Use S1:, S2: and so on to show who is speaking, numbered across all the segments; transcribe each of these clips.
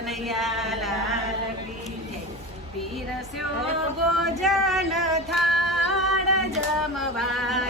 S1: કનૈયા લાલ કી જય પીરસ્યો ગોજન થાળ જમવા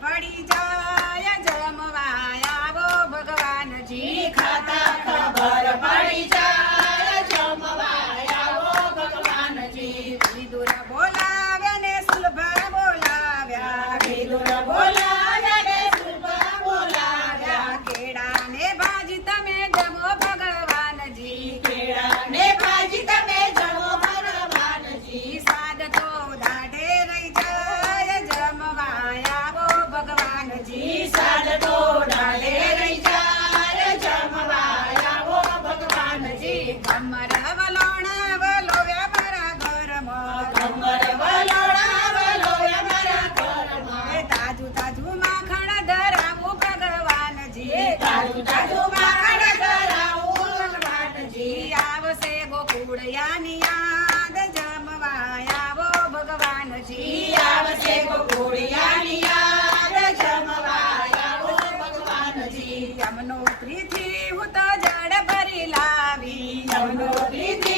S1: પડી જાય જમવા આવો ભગવાનજી. યમનોત્રીથી હું તો જડ ભરી લાવી. યમનોત્રીથી